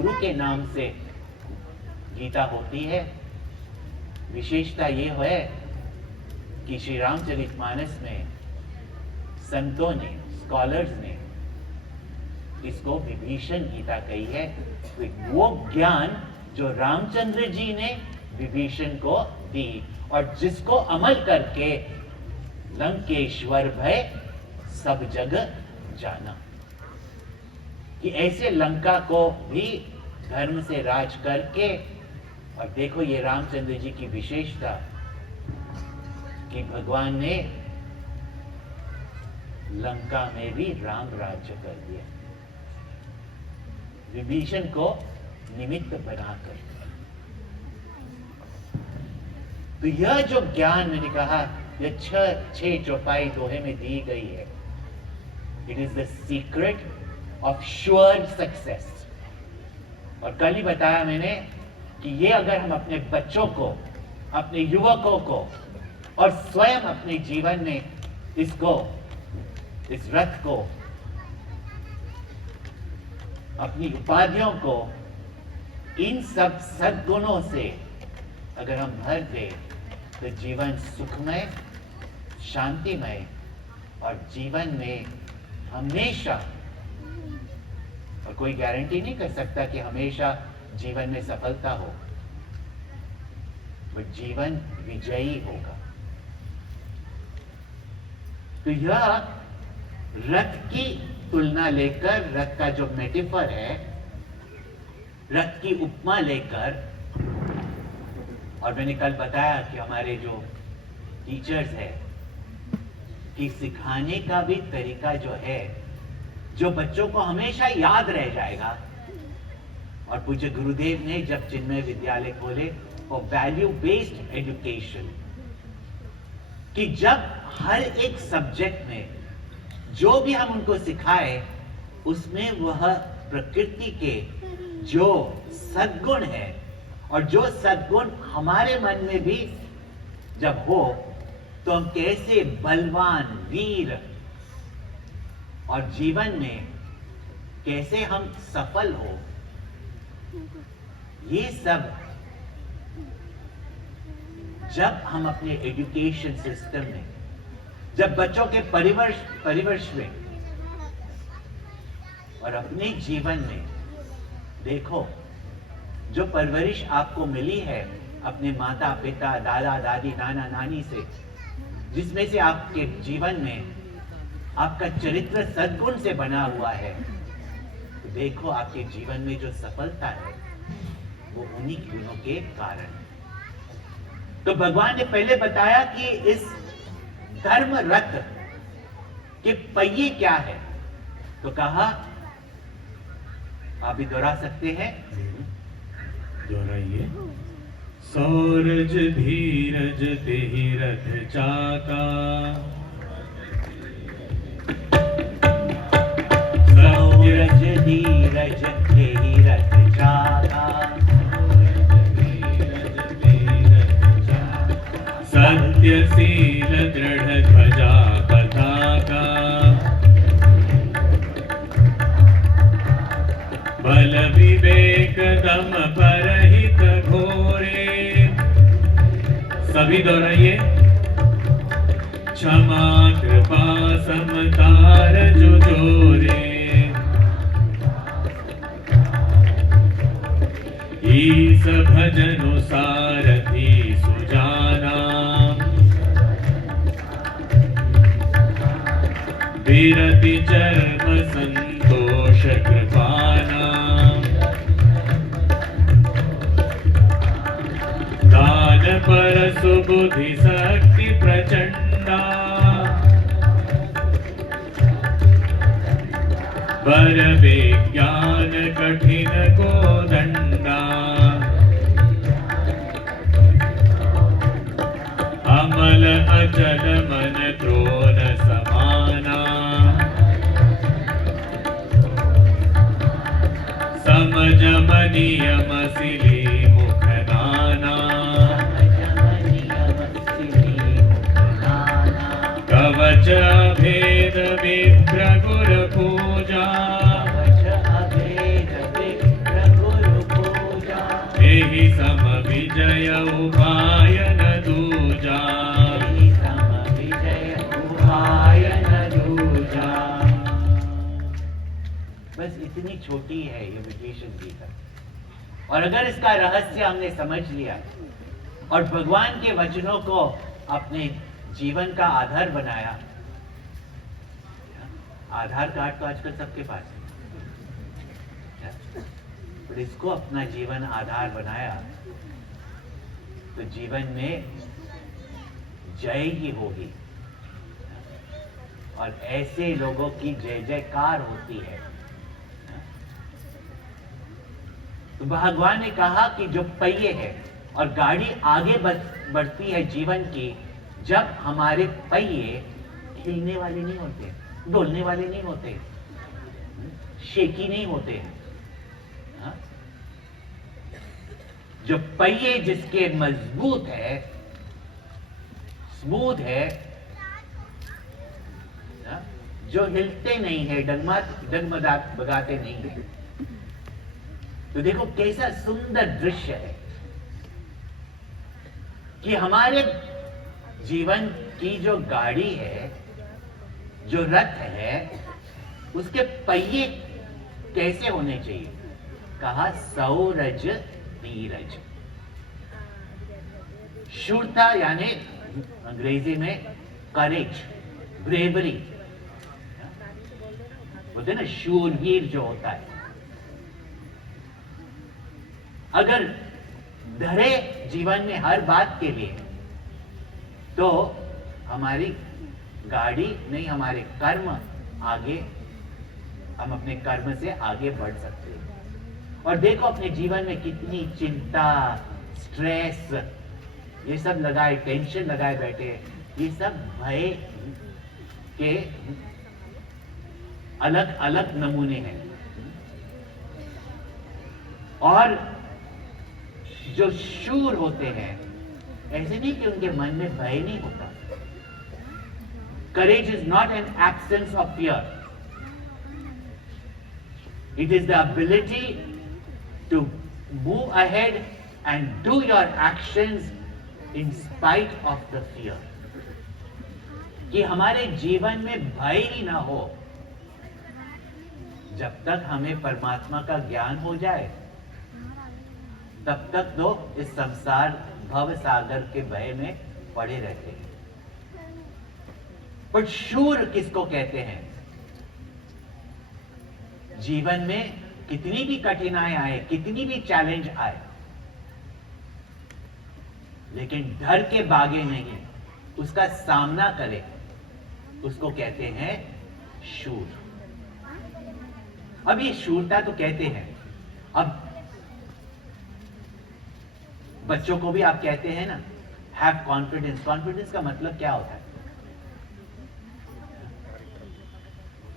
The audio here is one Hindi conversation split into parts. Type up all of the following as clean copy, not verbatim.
गुरु के नाम से गीता होती है। विशेषता ये है कि श्री रामचरितमानस में संतों ने, स्कॉलर्स ने इसको विभीषण गीता कही है। तो वो ज्ञान जो रामचंद्र जी ने विभीषण को दी और जिसको अमल करके लंकेश्वर भय सब जग जाना, कि ऐसे लंका को भी धर्म से राज करके, और देखो ये रामचंद्र जी की विशेषता कि भगवान ने लंका में भी राम राज्य कर दिया, विभीषण को निमित्त बनाकर। तो यह जो ज्ञान मैंने कहा, यह छह चौपाई दोहे में दी गई है। It is the secret of sure success. और कल ही बताया मैंने कि ये अगर हम अपने बच्चों को, अपने युवकों को और स्वयं अपने जीवन में इसको, इस रथ को, अपनी उपाधियों को इन सब सद्गुणों से अगर हम भर दे तो जीवन सुखमय, शांतिमय और जीवन में हमेशा, और कोई गारंटी नहीं कर सकता कि हमेशा जीवन में सफलता हो, वो जीवन विजयी होगा। तो यह रथ की तुलना लेकर, रथ का जो मेटाफर है, रथ की उपमा लेकर, और मैंने कल बताया कि हमारे जो टीचर्स है कि सिखाने का भी तरीका जो है, जो बच्चों को हमेशा याद रह जाएगा। और पूज्य गुरुदेव ने जब चिन्मय विद्यालय खोले फॉर वैल्यू बेस्ड एजुकेशन, कि जब हर एक सब्जेक्ट में जो भी हम उनको सिखाए उसमें वह प्रकृति के जो सद्गुण है, और जो सद्गुण हमारे मन में भी जब हो तो हम कैसे बलवान, वीर और जीवन में कैसे हम सफल हो, ये सब जब हम अपने एजुकेशन सिस्टम में, जब बच्चों के परिवर्ष में और अपने जीवन में देखो, जो परवरिश आपको मिली है अपने माता पिता, दादा दादी, नाना नानी से, जिसमें से आपके जीवन में आपका चरित्र सद्गुण से बना हुआ है, तो देखो आपके जीवन में जो सफलता है वो उन्हीं गुणों के कारण है। तो भगवान ने पहले बताया कि इस धर्म रथ के पहिए क्या है, तो कहा, आप भी दोहरा सकते हैं, दोहराइए। सौरज धीरज तेहि रथ चाका, सौरज धीरज तेहि रथ चाका, सत्यशील दृढ़ ध्वजा पताका, बल विवेक दम परहित घोरे। सभी दोहराइए। क्षमा कृपा समतार जो जोरे, ईस भजनु सारथी सुजाना, विरति चर्म संतोष कृपाना, दान पर सुबुद्धि शक्ति प्रचंडा, वर विज्ञान कठिन को दंडा, अमल अचल मन द्रोण समाना, समझ मनियम सिली मुख नाना, कवच भेद विप्र गुर पूजा, एहि सम विजय उपाय न दूजा। एहि सम विजय उपाय न दूजा। बस इतनी छोटी है ये विभीषण गीता, और अगर इसका रहस्य हमने समझ लिया और भगवान के वचनों को अपने जीवन का आधार बनाया। आधार कार्ड तो आजकल सबके पास है, और इसको अपना जीवन आधार बनाया तो जीवन में जय ही होगी, और ऐसे लोगों की जय जयकार होती है। तो भगवान ने कहा कि जो पहिए है और गाड़ी आगे बढ़ती है जीवन की, जब हमारे पहिए हिलने वाले नहीं होते, डोलने वाले नहीं होते, शेकी नहीं होते हैं। हाँ? जो पहिए जिसके मजबूत है, स्मूथ है, हाँ? जो हिलते नहीं है, डगमगाते नहीं है। तो देखो कैसा सुंदर दृश्य है कि हमारे जीवन की जो गाड़ी है, जो रथ है, उसके पहिए कैसे होने चाहिए। कहा सौरज धीरज। शूरता यानी अंग्रेजी में करेज, ब्रेवरी, बोलते ना शूरवीर जो होता है। अगर डरे जीवन में हर बात के लिए, तो हमारी गाड़ी नहीं, हमारे कर्म आगे, हम अपने कर्म से आगे बढ़ सकते हैं। और देखो अपने जीवन में कितनी चिंता, स्ट्रेस, ये सब लगाए, टेंशन लगाए बैठे, ये सब भय के अलग अलग नमूने हैं। और जो शूर होते हैं, ऐसे नहीं कि उनके मन में भय नहीं होता। Courage is not an absence of fear. It is the ability to move ahead and do your actions in spite of the fear. कि हमारे जीवन में भय ही ना हो जब तक हमें परमात्मा का ज्ञान हो जाए, तब तक तो इस संसार भव सागर के भय में पड़े रहते हैं। पर शूर किसको कहते हैं? जीवन में कितनी भी कठिनाई आए, कितनी भी चैलेंज आए, लेकिन डर के भागे नहीं, उसका सामना करे, उसको कहते हैं शूर। अब ये शूरता तो कहते हैं, अब बच्चों को भी आप कहते हैं ना, हैव कॉन्फिडेंस। कॉन्फिडेंस का मतलब क्या होता है?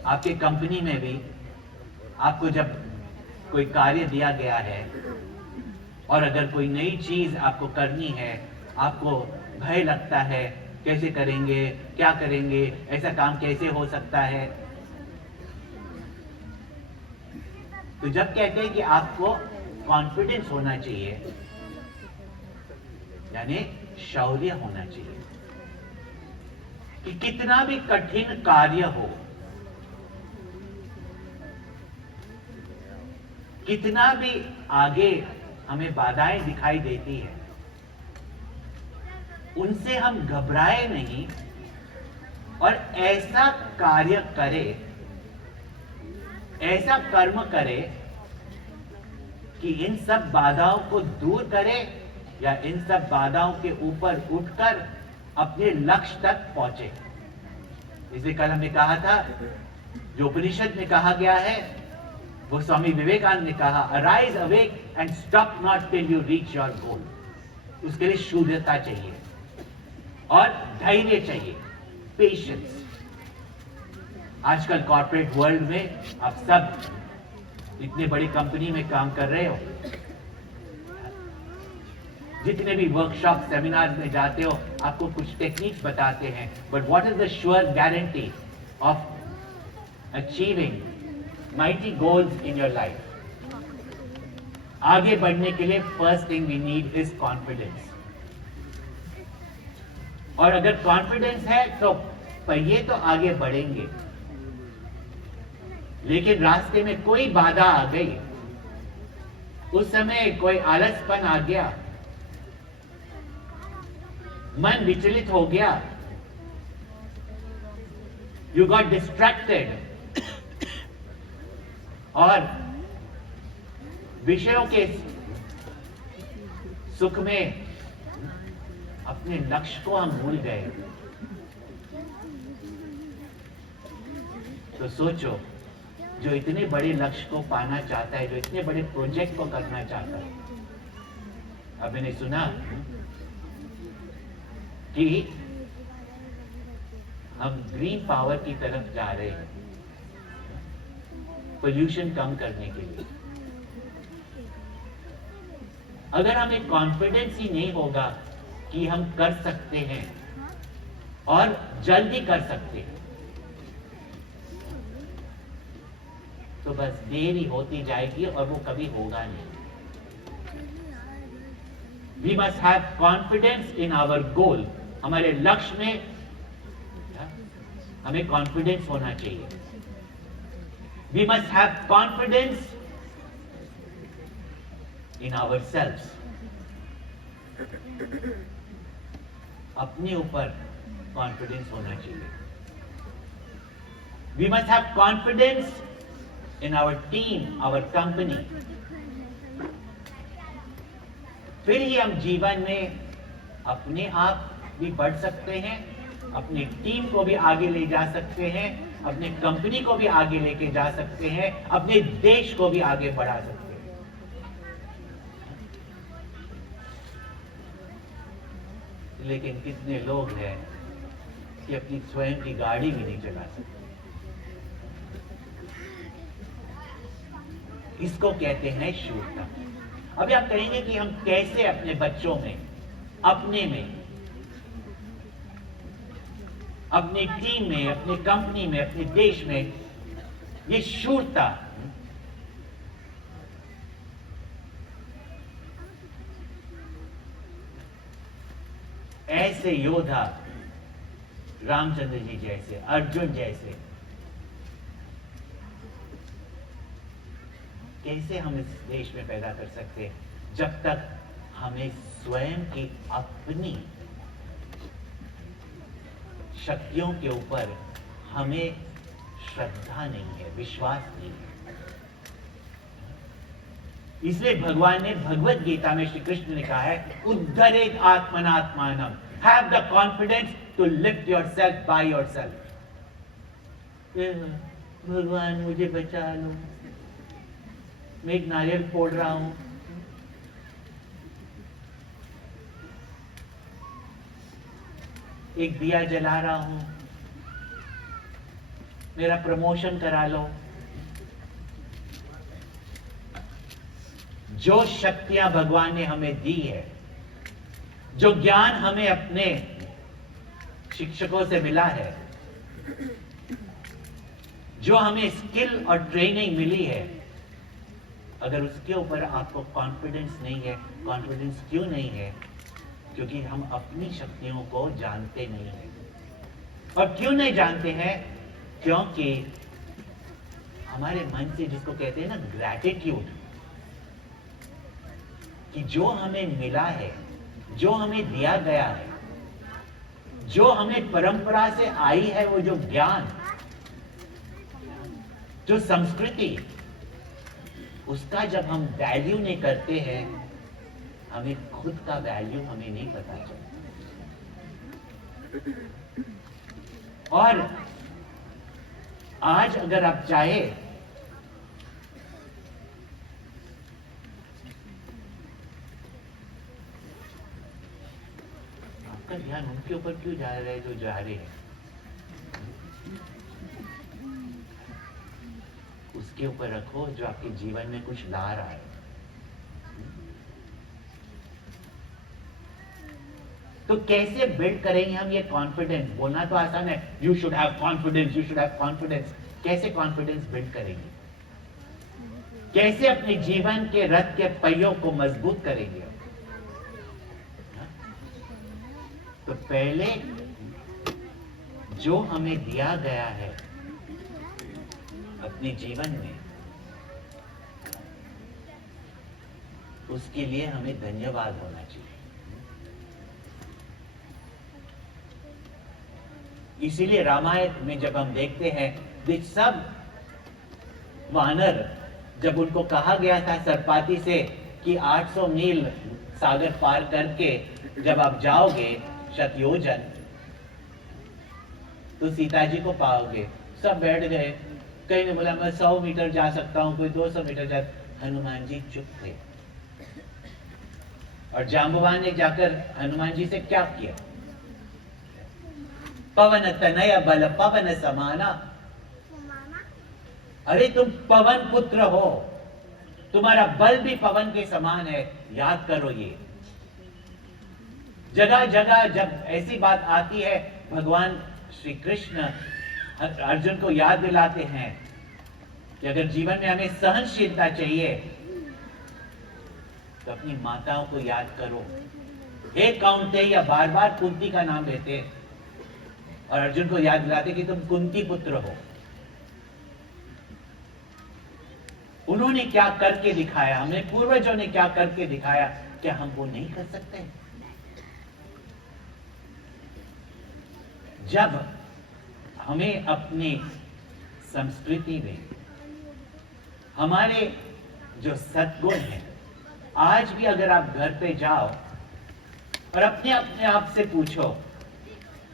आपके कंपनी में भी आपको जब कोई कार्य दिया गया है और अगर कोई नई चीज आपको करनी है, आपको भय लगता है, कैसे करेंगे, क्या करेंगे, ऐसा काम कैसे हो सकता है। तो जब कहते हैं कि आपको कॉन्फिडेंस होना चाहिए, यानी शौर्य होना चाहिए कि कितना भी कठिन कार्य हो, कितना भी आगे हमें बाधाएं दिखाई देती है, उनसे हम घबराए नहीं और ऐसा कार्य करे, ऐसा कर्म करे कि इन सब बाधाओं को दूर करे या इन सब बाधाओं के ऊपर उठकर अपने लक्ष्य तक पहुंचे। इसे कल हमने कहा था, जो उपनिषद में कहा गया है, वो स्वामी विवेकानंद ने कहा, arise awake and stop not till you reach your गोल। उसके लिए शून्यता चाहिए और धैर्य चाहिए, पेशेंस। आजकल कॉर्पोरेट वर्ल्ड में आप सब इतने बड़ी कंपनी में काम कर रहे हो, जितने भी वर्कशॉप सेमिनार में जाते हो, आपको कुछ टेक्निक्स बताते हैं, but what is the sure guarantee of achieving mighty goals in your life? आगे बढ़ने के लिए first thing we need is confidence. और अगर कॉन्फिडेंस है तो पहिए तो आगे बढ़ेंगे, लेकिन रास्ते में कोई बाधा आ गई, उस समय कोई आलसपन आ गया, मन विचलित हो गया, यू गॉट डिस्ट्रैक्टेड और विषयों के सुख में अपने लक्ष्य को हम भूल गए, तो सोचो, जो इतने बड़े लक्ष्य को पाना चाहता है, जो इतने बड़े प्रोजेक्ट को करना चाहता है, अब मैंने सुना कि हम ग्रीन पावर की तरफ जा रहे हैं पोल्यूशन कम करने के लिए। अगर हमें कॉन्फिडेंस ही नहीं होगा कि हम कर सकते हैं और जल्दी कर सकते हैं, तो बस देरी होती जाएगी और वो कभी होगा नहीं। We must have confidence in our goal. हमारे लक्ष्य में हमें कॉन्फिडेंस होना चाहिए। We must have confidence in ourselves. अपने ऊपर कॉन्फिडेंस होना चाहिए। We must have confidence in our team, our company। फिर ही हम जीवन में अपने आप भी बढ़ सकते हैं, अपनी टीम को भी आगे ले जा सकते हैं, अपने कंपनी को भी आगे लेके जा सकते हैं, अपने देश को भी आगे बढ़ा सकते हैं। लेकिन कितने लोग हैं कि अपनी स्वयं की गाड़ी भी नहीं चला सकते। इसको कहते हैं शूरता। अभी आप कहेंगे कि हम कैसे अपने बच्चों में, अपने में, अपनी टीम में, अपनी कंपनी में, अपने देश में ये शूरता ऐसे योद्धा रामचंद्र जी जैसे, अर्जुन जैसे, कैसे हम इस देश में पैदा कर सकते हैं, जब तक हमें स्वयं की अपनी शक्तियों के ऊपर हमें श्रद्धा नहीं है, विश्वास नहीं है। इसलिए भगवान ने भगवत गीता में, श्री कृष्ण ने कहा है, उद्धरेत आत्मनात्मानम, have the confidence to lift yourself by yourself. भगवान मुझे बचा लो, मैं एक नारियल फोड़ रहा हूं, एक दिया जला रहा हूं, मेरा प्रमोशन करा लो। जो शक्तियां भगवान ने हमें दी है, जो ज्ञान हमें अपने शिक्षकों से मिला है, जो हमें स्किल और ट्रेनिंग मिली है, अगर उसके ऊपर आपको कॉन्फिडेंस नहीं है, कॉन्फिडेंस क्यों नहीं है? क्योंकि हम अपनी शक्तियों को जानते नहीं हैं। और क्यों नहीं जानते हैं? क्योंकि हमारे मन से, जिसको कहते हैं ना ग्रैटिट्यूड, कि जो हमें मिला है, जो हमें दिया गया है, जो हमें परंपरा से आई है, वो जो ज्ञान, जो संस्कृति, उसका जब हम वैल्यू नहीं करते हैं, हमें खुद का वैल्यू हमें नहीं पता चलता। और आज अगर आप चाहे, आपका ध्यान उनके ऊपर क्यों जा रहा है जो जा रहे हैं? उसके ऊपर रखो जो आपके जीवन में कुछ ला रहा है। तो कैसे बिल्ड करेंगे हम ये कॉन्फिडेंस? बोलना तो आसान है, you should have confidence, you should have confidence. कैसे कॉन्फिडेंस बिल्ड करेंगे? कैसे अपने जीवन के रथ के पहियों को मजबूत करेंगे? तो पहले जो हमें दिया गया है अपने जीवन में, उसके लिए हमें धन्यवाद होना चाहिए। इसीलिए रामायण में जब हम देखते हैं सब वानर, जब उनको कहा गया था सरपाती से कि 800 मील सागर पार करके जब आप जाओगे शतयोजन, तो सीता जी को पाओगे, सब बैठ गए। कहीं ने बोला मैं 100 मीटर जा सकता हूं, कोई 200 मीटर जा। हनुमान जी चुप थे। और जांबवान ने जाकर हनुमान जी से क्या किया? पवन तनय बल पवन समाना। अरे तुम पवन पुत्र हो, तुम्हारा बल भी पवन के समान है, याद करो ये। जगह जगह जब ऐसी बात आती है, भगवान श्री कृष्ण अर्जुन को याद दिलाते हैं कि अगर जीवन में हमें सहनशीलता चाहिए तो अपनी माताओं को याद करो। हे कौन्तेय, बार बार कुंती का नाम लेते और अर्जुन को याद दिलाते कि तुम कुंती पुत्र हो। उन्होंने क्या करके दिखाया, हमें पूर्वजों ने क्या करके दिखाया, क्या हम वो नहीं कर सकते? जब हमें अपनी संस्कृति में हमारे जो सद्गुण हैं, आज भी अगर आप घर पे जाओ और अपने आप से पूछो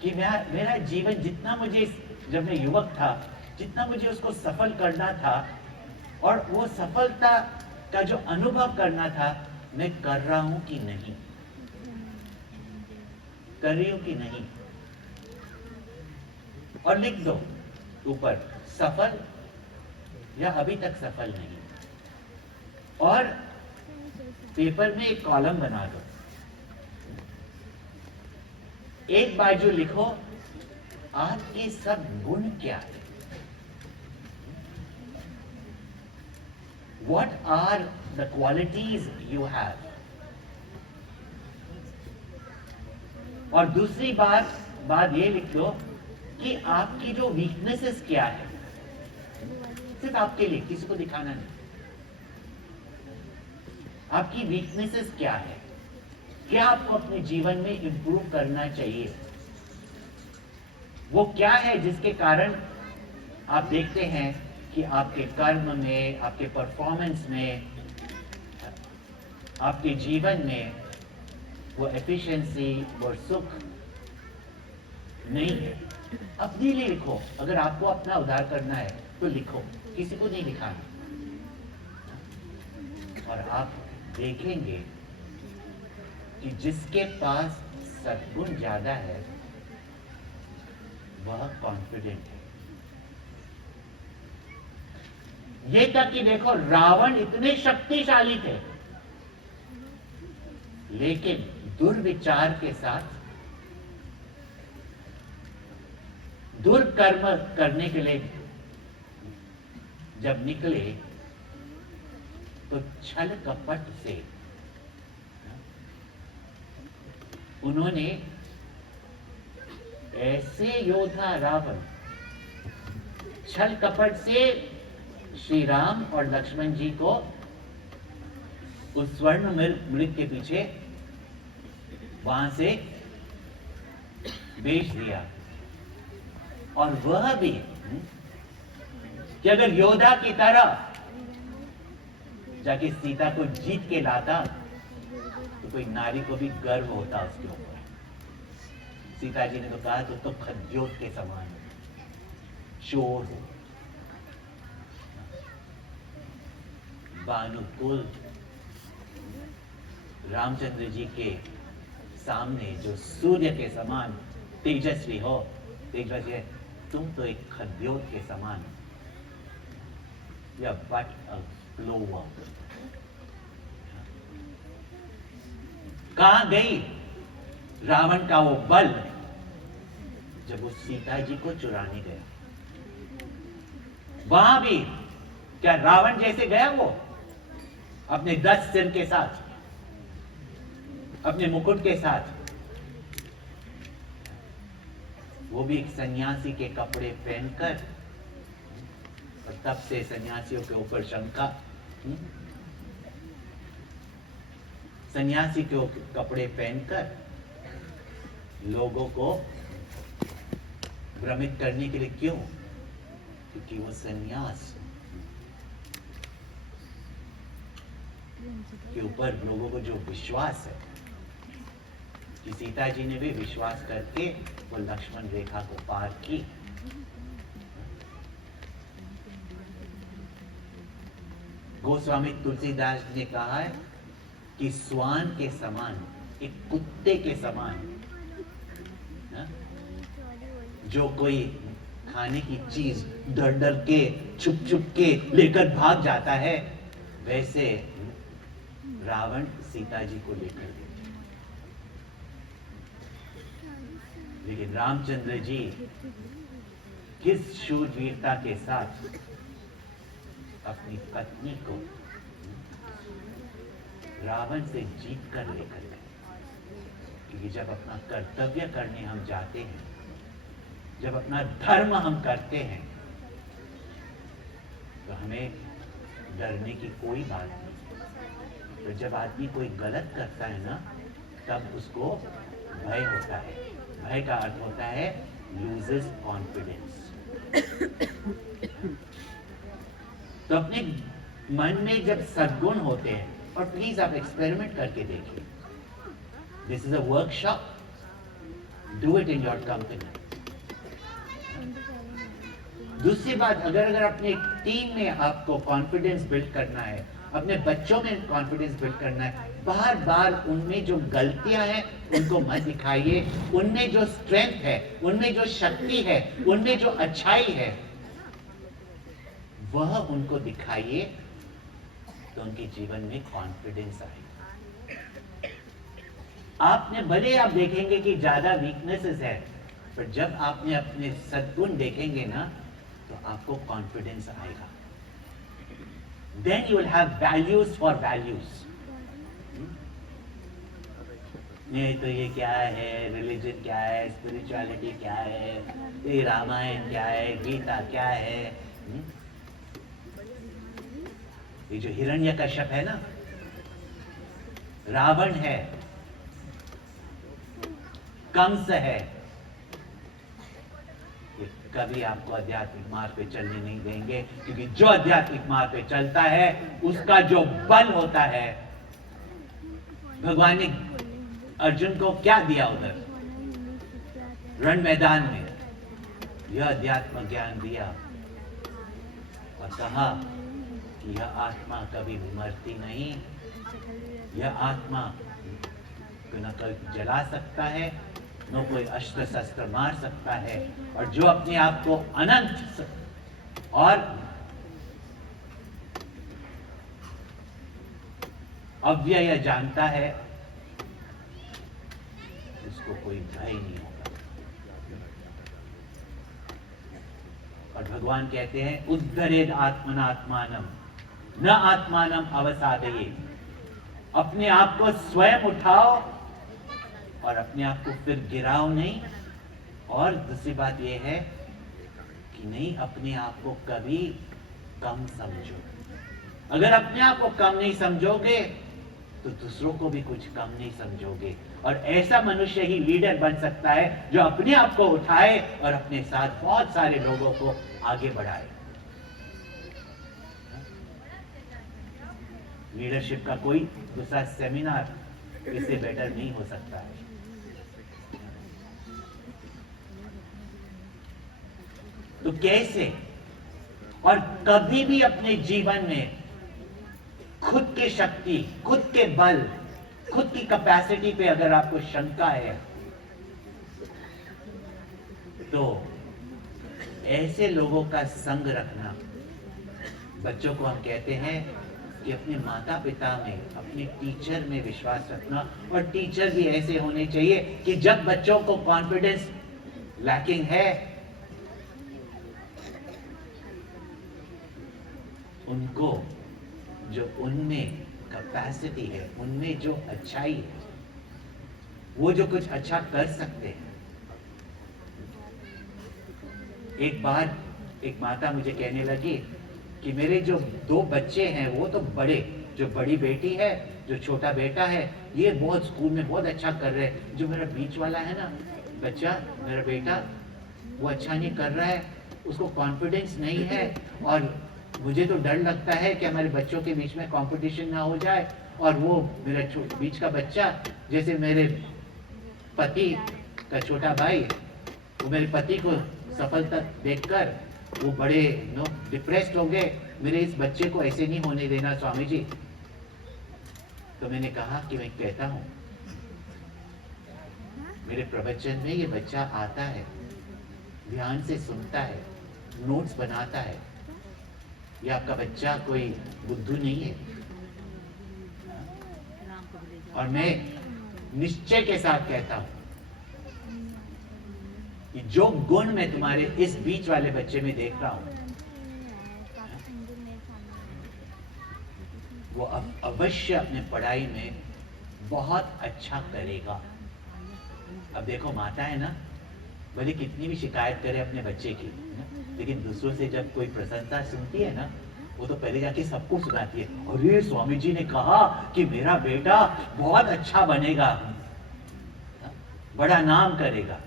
कि मेरा जीवन जितना मुझे, जब मैं युवक था, जितना मुझे उसको सफल करना था और वो सफलता का जो अनुभव करना था, मैं कर रहा हूं कि नहीं, कर रही हूं कि नहीं? और लिख दो ऊपर, सफल या अभी तक सफल नहीं। और पेपर में एक कॉलम बना दो। एक बाजू लिखो आपके सब गुण क्या है, what are the qualities you have। और दूसरी बात ये लिख दो कि आपकी जो वीकनेसेस क्या है, सिर्फ आपके लिए, किसी को दिखाना नहीं। आपकी वीकनेसेस क्या है, क्या आपको अपने जीवन में इंप्रूव करना चाहिए, वो क्या है जिसके कारण आप देखते हैं कि आपके कर्म में, आपके परफॉर्मेंस में, आपके जीवन में वो एफिशिएंसी, वो सुख नहीं है। अपने लिए लिखो। अगर आपको अपना उद्धार करना है तो लिखो, किसी को नहीं लिखाना। और आप देखेंगे कि जिसके पास सद्गुण ज्यादा है वह कॉन्फिडेंट है। ये तक कि देखो, रावण इतने शक्तिशाली थे, लेकिन दुर्विचार के साथ दुर्कर्म करने के लिए जब निकले तो छल कपट से उन्होंने ऐसे योद्धा रावण छल कपट से श्री राम और लक्ष्मण जी को उस स्वर्ण मृग के पीछे वहां से बेच दिया। और वह भी कि अगर योद्धा की तरह जाके सीता को जीत के लाता तो कोई नारी को भी गर्व होता उसके ऊपर। सीता जी ने तो कहा तो खद्योत के समान चोर हो, बानुकुल रामचंद्र जी के सामने जो सूर्य के समान तेजस्वी हो, तेजस्वी, तुम तो एक खद्योत के समान, या बट क्लोवर। कहां गई रावण का वो बल जब वो सीता जी को चुराने गया? वहां भी क्या रावण जैसे गया वो? अपने 10 सिर के साथ, अपने मुकुट के साथ, वो भी एक सन्यासी के कपड़े पहनकर, और तब से सन्यासियों के ऊपर शंका, सन्यासी के कपड़े पहनकर लोगों को भ्रमित करने के लिए। क्यों? क्योंकि वो सन्यास के ऊपर लोगों को जो विश्वास है, कि सीता जी ने भी विश्वास करके वो लक्ष्मण रेखा को पार की। गोस्वामी तुलसीदास ने कहा है कि स्वान के समान, एक कुत्ते के समान, जो कोई खाने की चीज डर डर के, छुप छुप के लेकर भाग जाता है, वैसे रावण सीता जी को लेकर गए। लेकिन रामचंद्र जी किस शूरवीरता के साथ अपनी पत्नी को रावण से जीत कर लेकर गए। क्योंकि जब अपना कर्तव्य करने हम जाते हैं, जब अपना धर्म हम करते हैं, तो हमें डरने की कोई बात नहीं। तो जब आदमी कोई गलत करता है ना, तब उसको भय होता है। भय का अर्थ होता है लूजेस कॉन्फिडेंस। तो अपने मन में जब सद्गुण होते हैं, और प्लीज आप एक्सपेरिमेंट करके देखिए, this is a workshop, do it in your company. दूसरी बात, अगर अपने टीम में आपको कॉन्फिडेंस बिल्ड करना है, अपने बच्चों में कॉन्फिडेंस बिल्ड करना है, बार बार उनमें जो गलतियां हैं उनको मत दिखाइए। उनमें जो स्ट्रेंथ है, उनमें जो शक्ति है, उनमें जो अच्छाई है, वह उनको दिखाइए, तो उनके जीवन में कॉन्फिडेंस आएगा। आपने भले आप देखेंगे कि ज्यादा वीकनेसेस है, पर जब आपने अपने सद्गुण देखेंगे ना, तो आपको कॉन्फिडेंस आएगा। Then you will have values for values. नहीं तो ये क्या है, रिलीजन क्या है, स्पिरिचुअलिटी क्या है, ये रामायण क्या है, गीता क्या है। ये जो हिरण्यकश्यप है ना, रावण है, कंस है, कभी आपको आध्यात्मिक मार्ग पे चलने नहीं देंगे। क्योंकि जो आध्यात्मिक मार्ग पे चलता है, उसका जो बल होता है, भगवान ने अर्जुन को क्या दिया उधर रण मैदान में? यह अध्यात्म ज्ञान दिया और कहा कि यह आत्मा कभी मरती नहीं, यह आत्मा को न कोई जला सकता है, न कोई अस्त्र शस्त्र मार सकता है, और जो अपने आप को अनंत और अव्यय जानता है, उसको कोई भय नहीं होगा। और भगवान कहते हैं, उद्धरेद आत्मनात्मानम न आत्मानम अवसादये। अपने आप को स्वयं उठाओ और अपने आप को फिर गिराओ नहीं। और दूसरी बात यह है कि नहीं अपने आप को कभी कम समझो। अगर अपने आप को कम नहीं समझोगे तो दूसरों को भी कुछ कम नहीं समझोगे। और ऐसा मनुष्य ही लीडर बन सकता है जो अपने आप को उठाए और अपने साथ बहुत सारे लोगों को आगे बढ़ाए। लीडरशिप का कोई दूसरा सेमिनार इससे बेटर नहीं हो सकता है। तो कैसे? और कभी भी अपने जीवन में खुद की शक्ति, खुद के बल, खुद की कैपेसिटी पे अगर आपको शंका है तो ऐसे लोगों का संग रखना। बच्चों को हम कहते हैं कि अपने माता पिता में, अपने टीचर में विश्वास रखना। और टीचर भी ऐसे होने चाहिए कि जब बच्चों को कॉन्फिडेंस लैकिंग है, उनको जो उनमें कैपेसिटी है, उनमें जो अच्छाई है, वो जो कुछ अच्छा कर सकते हैं। एक बार एक माता मुझे कहने लगी कि मेरे जो 2 बच्चे हैं वो तो बड़े, जो बड़ी बेटी है, जो छोटा बेटा है, ये बहुत स्कूल में बहुत अच्छा कर रहे हैं। जो मेरा बीच वाला है ना बच्चा, मेरा बेटा, वो अच्छा नहीं कर रहा है, उसको कॉन्फिडेंस नहीं है, और मुझे तो डर लगता है कि हमारे बच्चों के बीच में कंपटीशन ना हो जाए। और वो मेरा बीच का बच्चा, जैसे मेरे पति का छोटा भाई, वो मेरे पति को सफलता देखकर वो बड़े डिप्रेस्ड हो गए। मेरे इस बच्चे को ऐसे नहीं होने देना स्वामी जी। तो मैंने कहा कि मैं कहता हूं, मेरे प्रवचन में ये बच्चा आता है, ध्यान से सुनता है, नोट्स बनाता है। ये आपका बच्चा कोई बुद्धू नहीं है। और मैं निश्चय के साथ कहता हूं कि जो गुण मैं तुम्हारे इस बीच वाले बच्चे में देख रहा हूं, वो अब अवश्य अपने पढ़ाई में बहुत अच्छा करेगा। अब देखो, माता है ना, भले कितनी भी शिकायत करे अपने बच्चे की, लेकिन दूसरों से जब कोई प्रशंसा सुनती है ना, वो तो पहले जाके सबको सुनाती है, अरे स्वामी जी ने कहा कि मेरा बेटा बहुत अच्छा बनेगा, बड़ा नाम करेगा।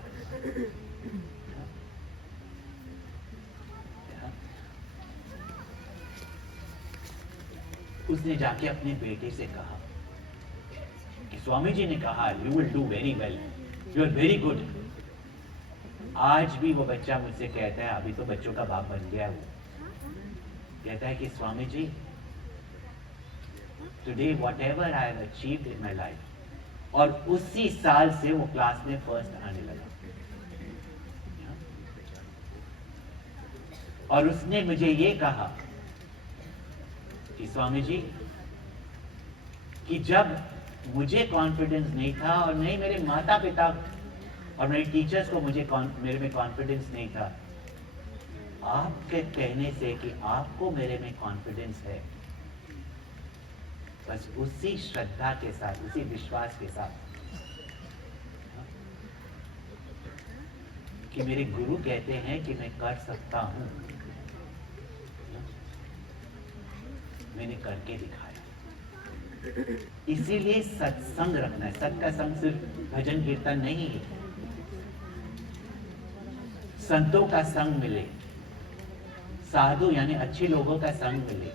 उसने जाके अपने बेटे से कहा कि स्वामी जी ने कहा you will do very well, you are very good. आज भी वो बच्चा मुझसे कहता है, अभी तो बच्चों का बाप बन गया है, वो कहता है कि Swami ji, today whatever I have achieved in my life, और उसी साल से वो क्लास में फर्स्ट आने लगा। और उसने मुझे ये कहा कि स्वामी जी, कि जब मुझे कॉन्फिडेंस नहीं था, और नहीं मेरे माता पिता और मेरे टीचर्स को मेरे में कॉन्फिडेंस नहीं था, आपके कहने से कि आपको मेरे में कॉन्फिडेंस है, बस उसी श्रद्धा के साथ, उसी विश्वास के साथ कि मेरे गुरु कहते हैं कि मैं कर सकता हूं, मैंने करके दिखाया। इसीलिए सत्संग रखना है। सत्य का संग सिर्फ भजन कीर्तन नहीं है, संतों का संग मिले, साधु यानी अच्छे लोगों का संग मिले,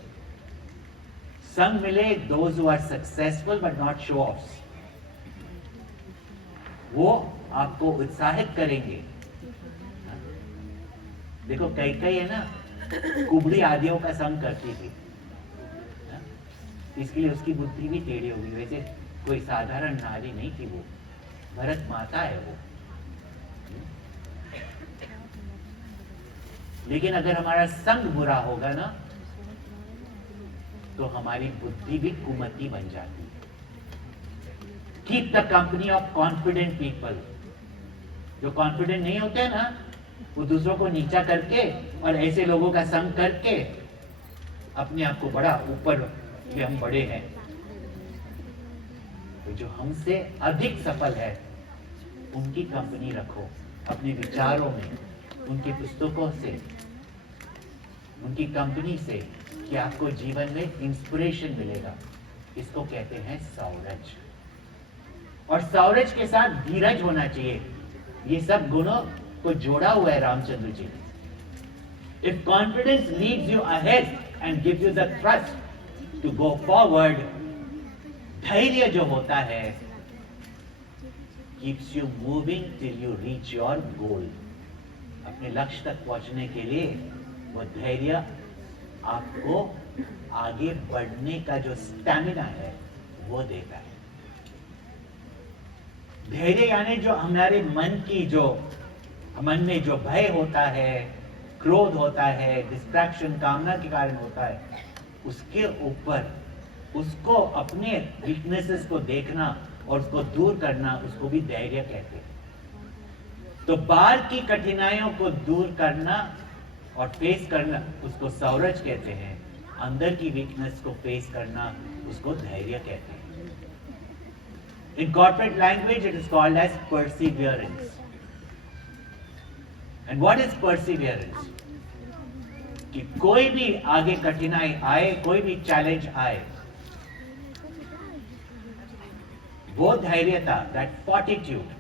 संग मिले those who are successful but not show offs, वो आपको उत्साहित करेंगे। देखो, कई है ना, कुबड़ी आदियों का संग करती थी, इसके लिए उसकी बुद्धि भी टेढ़ी होगी। वैसे कोई साधारण नारी नहीं थी, वो भरत माता है वो। लेकिन अगर हमारा संग बुरा होगा ना, तो हमारी बुद्धि भी कुमति बन जाती है। Keep the company of confident people. जो कॉन्फिडेंट नहीं होते हैं ना, वो दूसरों को नीचा करके और ऐसे लोगों का संग करके अपने आप को बड़ा ऊपर कि हम बड़े हैं। तो जो हमसे अधिक सफल है, उनकी कंपनी रखो अपने विचारों में, उनकी पुस्तकों से, उनकी कंपनी से, कि आपको जीवन में इंस्पिरेशन मिलेगा। इसको कहते हैं सौरज। और सौरज के साथ धीरज होना चाहिए। ये सब गुणों को जोड़ा हुआ है रामचंद्र जी ने। If confidence leads you ahead and gives you the thrust to go forward, धैर्य जो होता है keeps you moving till you reach your goal. अपने लक्ष्य तक पहुंचने के लिए वो धैर्य आपको आगे बढ़ने का जो स्टैमिना है वो देता है। धैर्य यानी जो हमारे मन में जो भय होता है, क्रोध होता है, डिस्ट्रैक्शन कामना के कारण होता है, उसके ऊपर उसको अपने वीकनेसेस को देखना और उसको दूर करना, उसको भी धैर्य कहते हैं। तो बाहर की कठिनाइयों को दूर करना और फेस करना, उसको सौरज कहते हैं। अंदर की वीकनेस को फेस करना, उसको धैर्य कहते हैं। In corporate language, it is called as perseverance. And what is perseverance? कि कोई भी आगे कठिनाई आए, कोई भी चैलेंज आए, वो धैर्यता, that fortitude,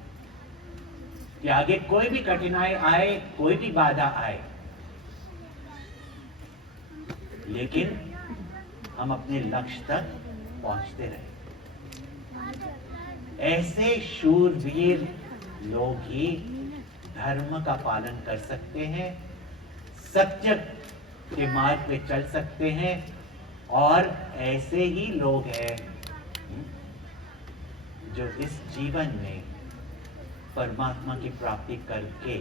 कि आगे कोई भी कठिनाई आए, कोई भी बाधा आए, लेकिन हम अपने लक्ष्य तक पहुंचते रहे। ऐसे शूरवीर लोग ही धर्म का पालन कर सकते हैं, सत्य के मार्ग पे चल सकते हैं, और ऐसे ही लोग हैं जो इस जीवन में परमात्मा की प्राप्ति करके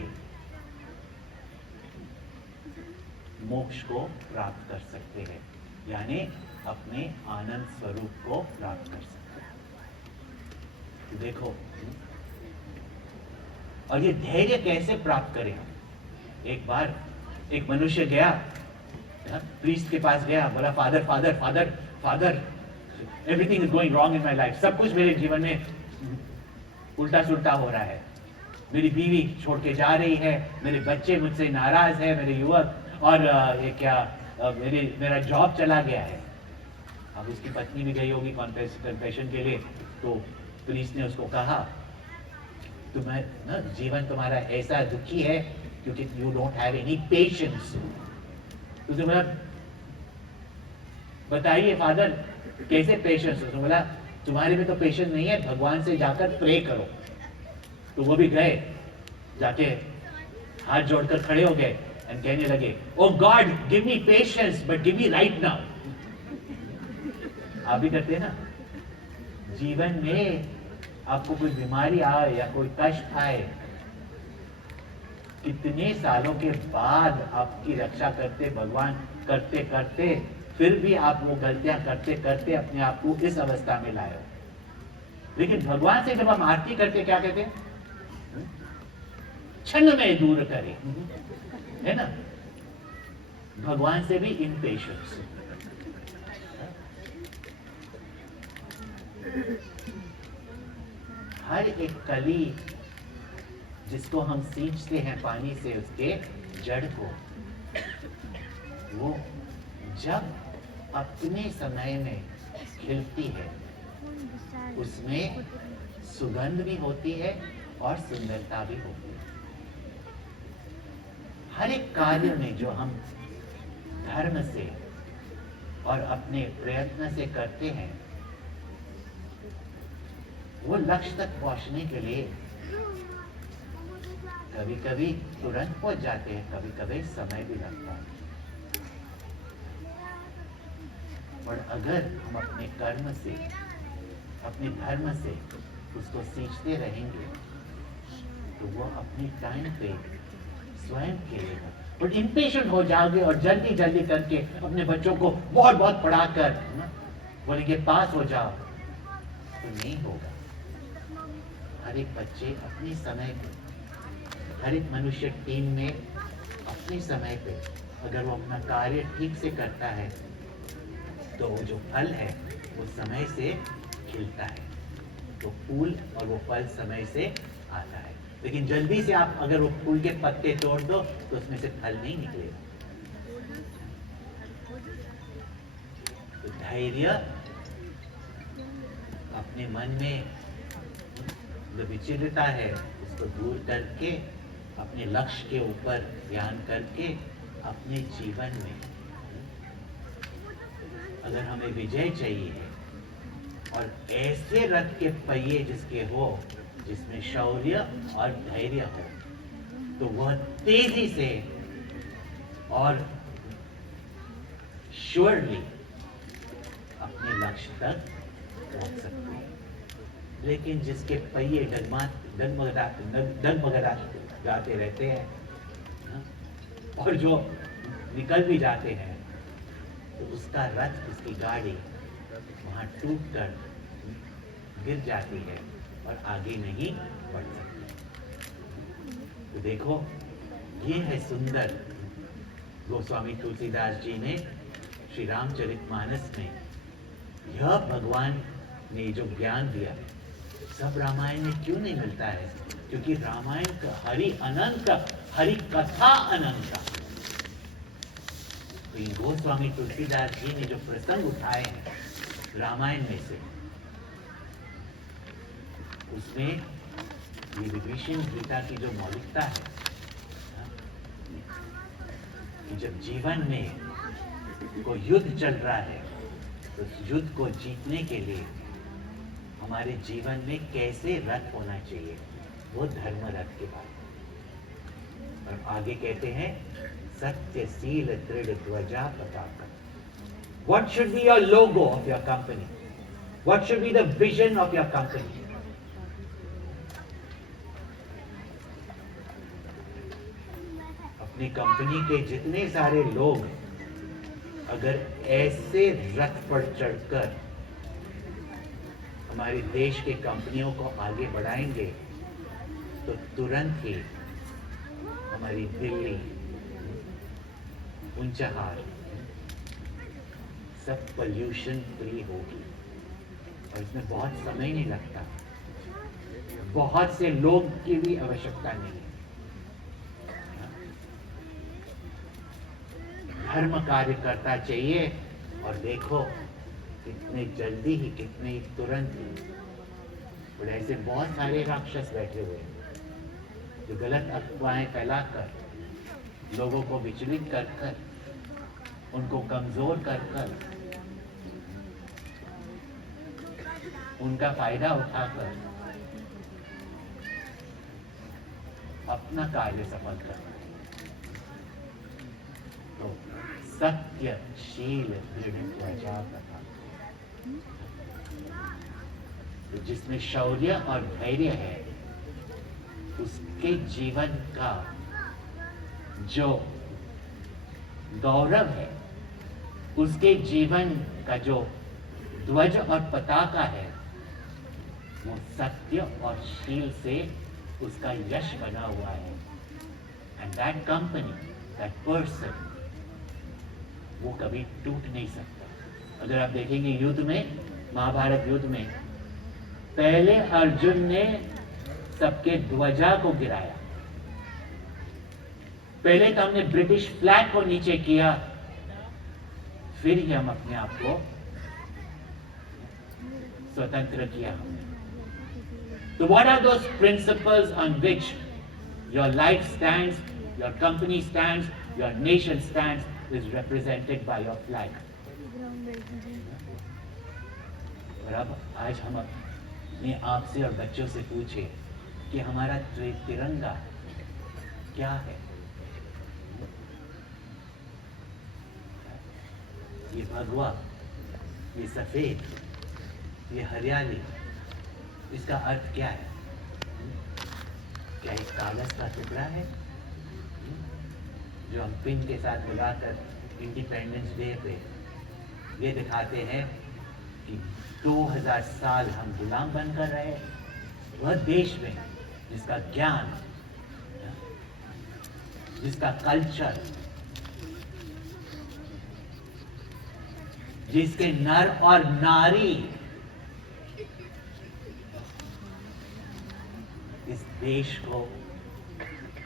मोक्ष को प्राप्त कर सकते हैं, यानी अपने आनंद स्वरूप को प्राप्त कर सकते हैं। देखो, और ये धैर्य कैसे प्राप्त करें हम? एक बार एक मनुष्य गया, प्रीस्ट के पास गया, बोला father father father father, everything is going wrong in my life, सब कुछ मेरे जीवन में उल्टा सुल्टा हो रहा है, मेरी बीवी छोड़ के जा रही है, मेरे बच्चे मुझसे नाराज है, मेरे युवक, और ये क्या, मेरा जॉब चला गया है। अब उसकी पत्नी भी गई होगी कन्फेशन के लिए, तो पुलिस ने उसको कहा तुम्हें ना जीवन तुम्हारा ऐसा दुखी है क्योंकि you don't have any patience. तो तुम्हें बताइए फादर कैसे पेशेंस? तो बोला तुम्हारे में तो पेशेंस नहीं है, भगवान से जाकर प्रे करो। तो वो भी गए, जाके हाथ जोड़कर खड़े हो गए एंड कहने लगे, O God give me patience but give me right now. आप भी करते हैं ना, जीवन में आपको कोई बीमारी आए या कोई कष्ट आए, कितने सालों के बाद आपकी रक्षा करते भगवान करते करते, फिर भी आप वो गलतियां करते करते अपने आप को इस अवस्था में लाए हो। लेकिन भगवान से जब हम आरती करते क्या कहते हैं? क्षण में दूर करे, है ना? भगवान से भी इम्पेशंस। हर एक कली जिसको हम सींचते हैं पानी से, उसके जड़ को, वो जब अपने समय में खिलती है, उसमें सुगंध भी होती है और सुंदरता भी होती है। हर एक कार्य में जो हम धर्म से और अपने प्रयत्न से करते हैं, वो लक्ष्य तक पहुंचने के लिए कभी कभी तुरंत पहुंच जाते हैं, कभी कभी समय भी लगता है। और अगर हम अपने कर्म से, अपने धर्म से उसको सींचते रहेंगे, तो वो अपने टाइम पे स्वयं खेलेगा। और इम्पेशेंट हो जाओगे और जल्दी जल्दी करके अपने बच्चों को बहुत बहुत पढ़ाकर बोलेंगे पास हो जाओ, तो नहीं होगा। हर एक बच्चे अपने समय पे, हर एक मनुष्य टीम में अपने समय पे अगर वो अपना कार्य ठीक से करता है, तो वो जो फल है वो समय से खिलता है, तो फूल और वो फल समय से आता है। लेकिन जल्दी से आप अगर वो फूल के पत्ते तोड़ दो तो उसमें से फल नहीं निकलेगा। तो धैर्य अपने मन में जो विचलितता है उसको दूर करके, अपने लक्ष्य के ऊपर ध्यान करके, अपने जीवन में अगर हमें विजय चाहिए है, और ऐसे रथ के पहिए जिसके हो, जिसमें शौर्य और धैर्य हो, तो वह तेजी से और श्योरली अपने लक्ष्य तक पहुंच सकते हैं। लेकिन जिसके पहिए डगमगाते रहते हैं और जो निकल भी जाते हैं, तो उसका रथ, उसकी गाड़ी वहां टूट कर गिर जाती है और आगे नहीं बढ़ सकती। तो देखो, ये है सुंदर गोस्वामी तुलसीदास जी ने श्री रामचरितमानस में यह भगवान ने जो ज्ञान दिया सब रामायण में क्यों नहीं मिलता है? क्योंकि रामायण का हरि अनंत, हरि कथा अनंत। तो इन गोस्वामी तुलसीदास जी ने जो प्रसंग उठाए हैं रामायण में से, उसमें ये विभीषण गीता की जो मौलिकता है कि जब जीवन में कोई युद्ध चल रहा है तो उस युद्ध को जीतने के लिए हमारे जीवन में कैसे रथ होना चाहिए, वो धर्म रथ के बाद। और आगे कहते हैं सत्यशील दृढ़ ध्वजा पताका। What should be your logo of your company? What should be the vision of your company? अपनी कंपनी के जितने सारे लोग अगर ऐसे रथ पर चढ़कर हमारे देश के कंपनियों को आगे बढ़ाएंगे तो तुरंत ही हमारी दिल्ली, ऊंचाहार सब पोल्यूशन फ्री होगी। और इसमें बहुत समय नहीं लगता, बहुत से लोग की भी आवश्यकता नहीं है। धर्म कार्य करता चाहिए और देखो कितने जल्दी ही, कितने ही तुरंत ही। और ऐसे बहुत सारे राक्षस बैठे हुए हैं जो गलत अफवाहें फैलाकर लोगों को विचलित कर कर, उनको कमजोर कर कर, उनका फायदा उठाकर अपना कार्य सफल करना। तो सत्यशील दृढ़ ध्वजा पताका, तो जिसमें शौर्य और धैर्य है उसके जीवन का जो गौरव है, उसके जीवन का जो ध्वज और पताका है, वो सत्य और शील से उसका यश बना हुआ है। And that company, that person, वो कभी टूट नहीं सकता। अगर आप देखेंगे युद्ध में, महाभारत युद्ध में पहले अर्जुन ने सबके ध्वजा को गिराया। पहले तो हमने ब्रिटिश फ्लैग को नीचे किया, फिर ही हम अपने आप को स्वतंत्र किया हमने। So what are those principles on which your life stands, your company stands, your nation stands, is represented by your flag. और अब आज हम अपने आपसे और बच्चों से पूछे कि हमारा तिरंगा क्या है? ये भगवा, ये सफेद, ये हरियाली, इसका अर्थ क्या है? क्या एक कागज का टुकड़ा है जो हम पिन के साथ लगाकर इंडिपेंडेंस डे पे ये दिखाते हैं कि 2000 साल हम गुलाम बनकर रहे? वह देश में जिसका ज्ञान, जिसका कल्चर, जिसके नर और नारी इस देश को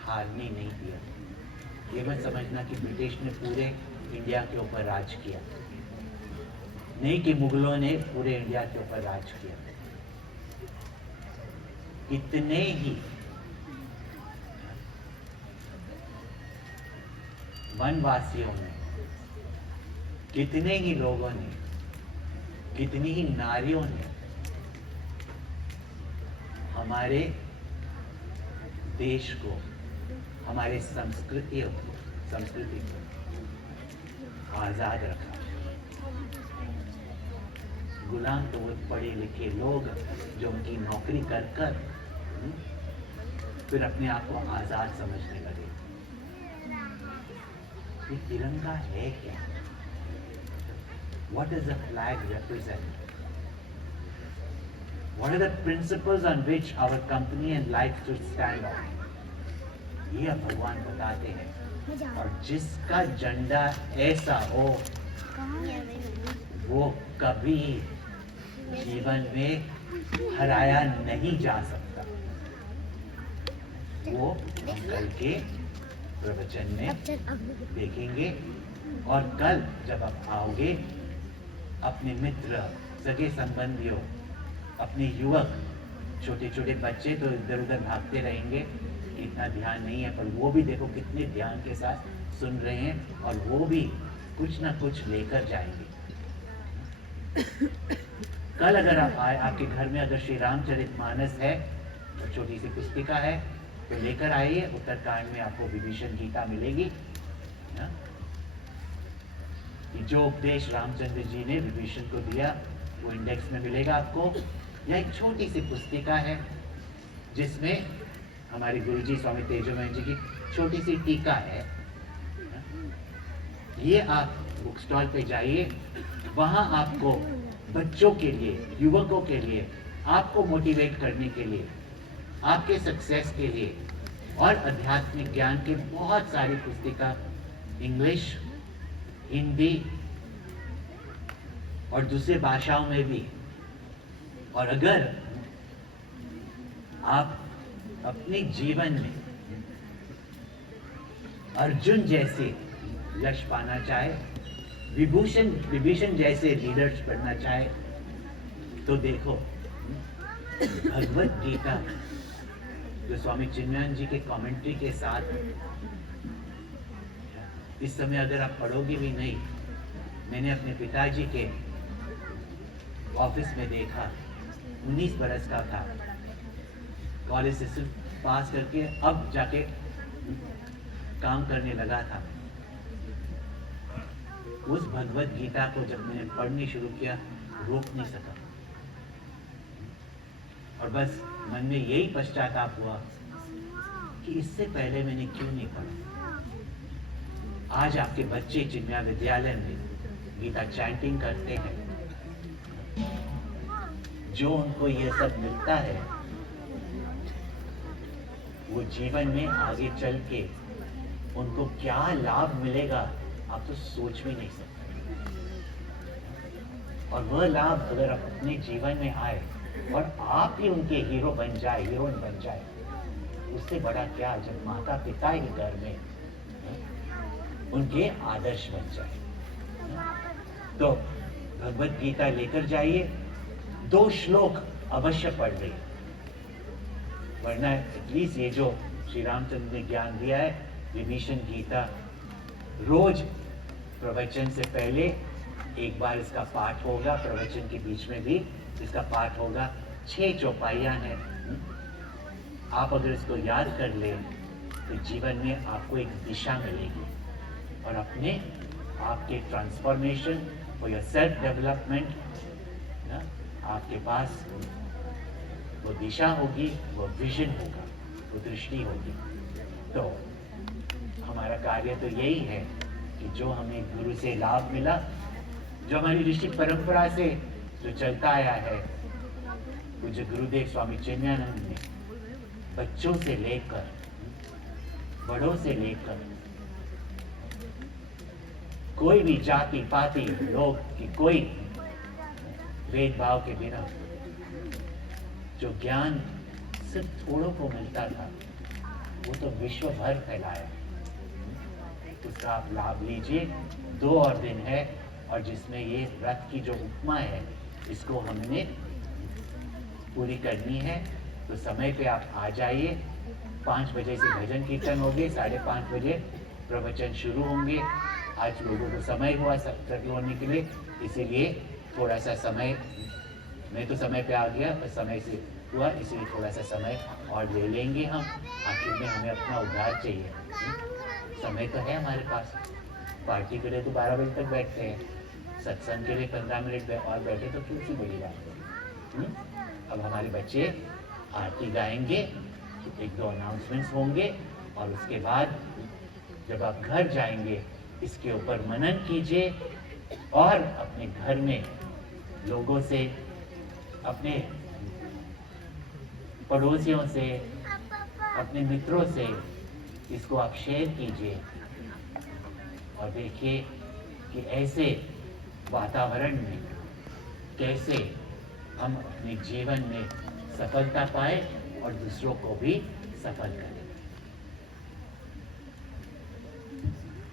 हारने नहीं दिया। ये मत समझना कि ब्रिटिश ने पूरे इंडिया के ऊपर राज किया, नहीं कि मुगलों ने पूरे इंडिया के ऊपर राज किया। इतने ही वनवासियों ने, कितने ही लोगों ने, कितनी ही नारियों ने हमारे देश को, हमारे संस्कृति को आजाद रखा। गुलाम तो वो पढ़े लिखे लोग जो उनकी नौकरी कर कर फिर अपने आप को आजाद समझने लगे। ये तिरंगा है क्या? What does the flag represent? What are the principles on which our company and life should stand on? ये भगवान बताते हैं। और जिसका झंडा ऐसा हो, वो कभी जीवन में हराया नहीं जा सकता। वो हम कल के प्रवचन में देखेंगे। और कल जब आप आओगे, अपने मित्र, सगे संबंधियों, अपने युवक, छोटे छोटे बच्चे तो इधर उधर भागते रहेंगे, इतना ध्यान नहीं है, पर वो भी देखो कितने ध्यान के साथ सुन रहे हैं और वो भी कुछ ना कुछ लेकर जाएंगे। कल अगर आप आए, आपके घर में अगर श्री रामचरितमानस है और छोटी सी पुस्तिका है तो लेकर आइए। उत्तरकांड में आपको विभीषण गीता मिलेगी ना? कि जो उपदेश रामचंद्र जी ने विभीषण को दिया वो इंडेक्स में मिलेगा आपको। यह एक छोटी सी पुस्तिका है जिसमें हमारे गुरुजी स्वामी तेजोमय जी की छोटी सी टीका है। ये आप बुक स्टॉल पे जाइए, वहां आपको बच्चों के लिए, युवकों के लिए, आपको मोटिवेट करने के लिए, आपके सक्सेस के लिए और आध्यात्मिक ज्ञान के बहुत सारी पुस्तिका इंग्लिश, हिंदी और दूसरे भाषाओं में भी। और अगर आप अपने जीवन में अर्जुन जैसे यश पाना चाहे, विभीषण जैसे लीडर्स बनना चाहे, तो देखो भगवत गीता जो स्वामी चिन्मयानंद जी के कमेंट्री के साथ, इस समय अगर आप पढ़ोगे भी नहीं, मैंने अपने पिताजी के ऑफिस में देखा, 19 बरस का था, कॉलेज से सिर्फ पास करके अब जाके काम करने लगा था। उस भगवत गीता को जब मैंने पढ़नी शुरू किया, रोक नहीं सका और बस मन में यही पश्चाताप हुआ कि इससे पहले मैंने क्यों नहीं पढ़ा। आज आपके बच्चे चिन्मया विद्यालय में गीता चैंटिंग करते हैं, जो उनको ये सब मिलता है वो जीवन में आगे चल के उनको क्या लाभ मिलेगा आप तो सोच भी नहीं सकते। और वह लाभ अगर आप अपने जीवन में आए और आप ही उनके हीरो बन जाए, हीरोइन बन जाए, उससे बड़ा क्या, जब माता पिता ही घर में उनके आदर्श बन जाए। तो भगवत गीता लेकर जाइए, 2 श्लोक अवश्य पढ़ रही, वरना एटलीस्ट ये जो श्री रामचंद्र ने ज्ञान दिया है, विभीषण गीता, रोज प्रवचन से पहले एक बार इसका पाठ होगा, प्रवचन के बीच में भी इसका पाठ होगा। 6 चौपाइयां हैं। आप अगर इसको याद कर ले तो जीवन में आपको एक दिशा मिलेगी और अपने आपके ट्रांसफॉर्मेशन और योर सेल्फ डेवलपमेंट, आपके पास वो दिशा होगी, वो विजन होगा, वो दृष्टि होगी। तो हमारा कार्य तो यही है कि जो हमें गुरु से लाभ मिला, जो हमारी ऋषि परंपरा से जो चलता आया है, पूज्य गुरुदेव स्वामी चिन्मयानंद ने बच्चों से लेकर बड़ों से लेकर कोई भी जाति पाति लोग की कोई भेदभाव के बिना जो ज्ञान सिर्फ थोड़ों को मिलता था, वो तो विश्व भर फैलाया। उसका आप लाभ लीजिए। 2 और दिन है और जिसमें ये रथ की जो उपमा है, इसको हमने पूरी करनी है। तो समय पे आप आ जाइए। 5 बजे से भजन कीर्तन होंगे, 5:30 बजे प्रवचन शुरू होंगे। आज लोगों को समय हुआ सब होने के लिए, इसीलिए थोड़ा सा समय, मैं तो समय पे आ गया, पर समय से हुआ, इसलिए थोड़ा सा समय और ले लेंगे हम। आखिर में हमें अपना उद्धार चाहिए। समय तो है हमारे पास। पार्टी के लिए तो 12 बजे तक बैठते हैं, सत्संग के लिए 15 मिनट और बैठे तो क्यों सी बड़ी बात है। अब हमारे बच्चे आरती गाएंगे, 1-2 अनाउंसमेंट्स होंगे और उसके बाद जब आप घर जाएंगे इसके ऊपर मनन कीजिए और अपने घर में लोगों से, अपने पड़ोसियों से, अपने मित्रों से इसको आप शेयर कीजिए और देखिए कि ऐसे वातावरण में कैसे हम अपने जीवन में सफलता पाए और दूसरों को भी सफल करें।